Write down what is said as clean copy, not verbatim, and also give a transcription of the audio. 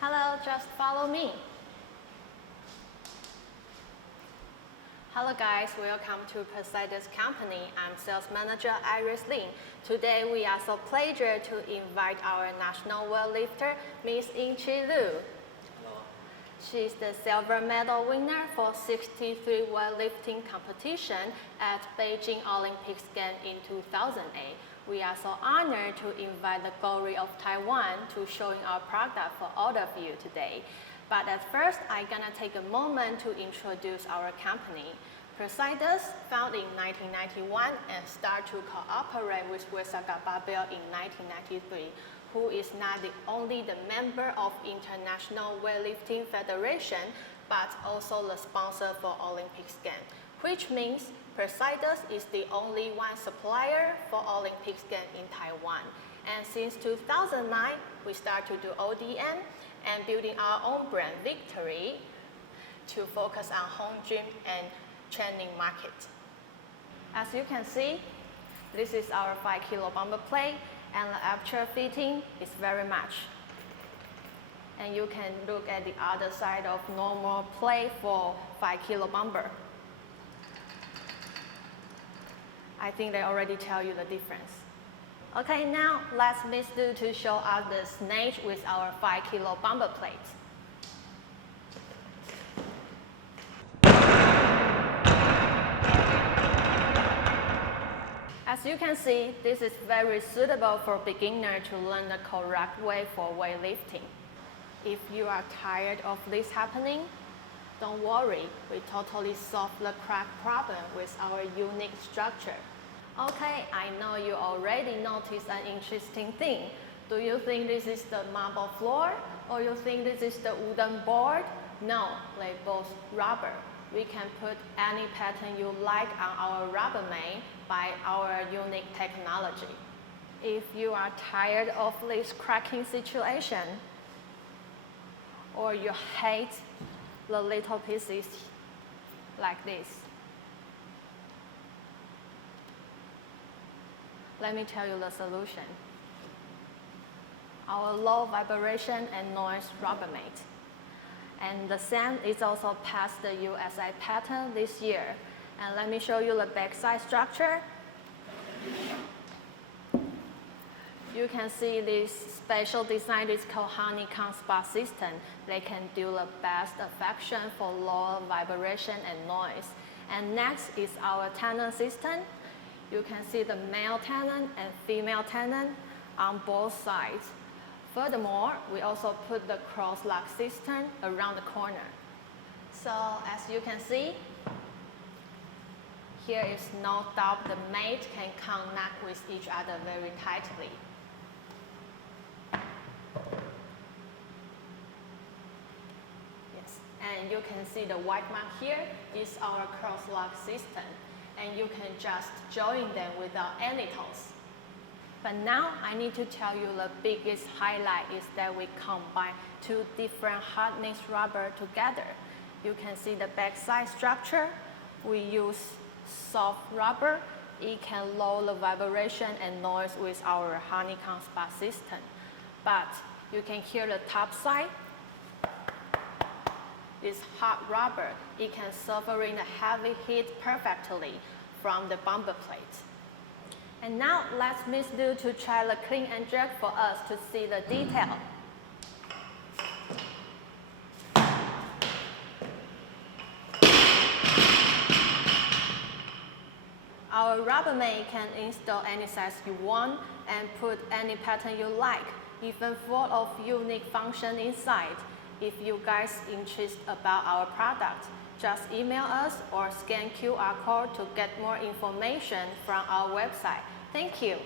Hello, just follow me. Hello guys, welcome to Perseidas Company. I'm Sales Manager Iris Lin. Today we are so pleased to invite our national weightlifter, Miss Inchi Liu. Hello. She is the silver medal winner for 63 weightlifting competition at Beijing Olympics Games in 2008. We are so honored to invite the glory of Taiwan to showing our product for all of you today. But at first, I'm gonna take a moment to introduce our company. Perseidas, founded in 1991 and start to cooperate with Weightlifting Barbell in 1993, who is not only the member of International Weightlifting Federation, but also the sponsor for Olympics Games, which means Perseidas is the only one supplier for Olympics Games in Taiwan. And since 2009, we start to do ODM and building our own brand Victory to focus on home gym and training market. As you can see, this is our 5 kilo bumper plate and the actual fitting is very much. And you can look at the other side of normal plate for 5 kilo bumper. I think they already tell you the difference. Okay, now let's Miss Liu to show us the snatch with our 5 kilo bumper plate. As you can see, this is very suitable for beginners to learn the correct way for weightlifting. If you are tired of this happening, don't worry, we totally solve the crack problem with our unique structure. Okay, I know you already noticed an interesting thing. Do you think this is the marble floor or you think this is the wooden board? No, they're both rubber. We can put any pattern you like on our rubber mat by our unique technology. If you are tired of this cracking situation or you hate the little pieces like this, let me tell you the solution. Our low vibration and noise rubber mat. And the same is also passed the USA pattern this year. And let me show you the backside structure. You can see this special design is called honeycomb spot system. They can do the best affection for lower vibration and noise. And next is our tenon system. You can see the male tenon and female tenon on both sides. Furthermore, we also put the cross-lock system around the corner. So as you can see, here is no doubt the mat can connect with each other very tightly. Yes, and you can see the white mark here is our cross-lock system. And you can just join them without any tools. But now I need to tell you the biggest highlight is that we combine two different hardness rubber together. You can see the backside structure. We use soft rubber. It can lower the vibration and noise with our honeycomb spot system. But you can hear the top side. This hard rubber, it can suffer in the heavy heat perfectly from the bumper plate. And now let's Miss Liu to try the clean and jerk for us to see the detail. Our rubber mat can install any size you want and put any pattern you like, even full of unique function inside. If you guys interested about our product, just email us or scan QR code to get more information from our website. Thank you.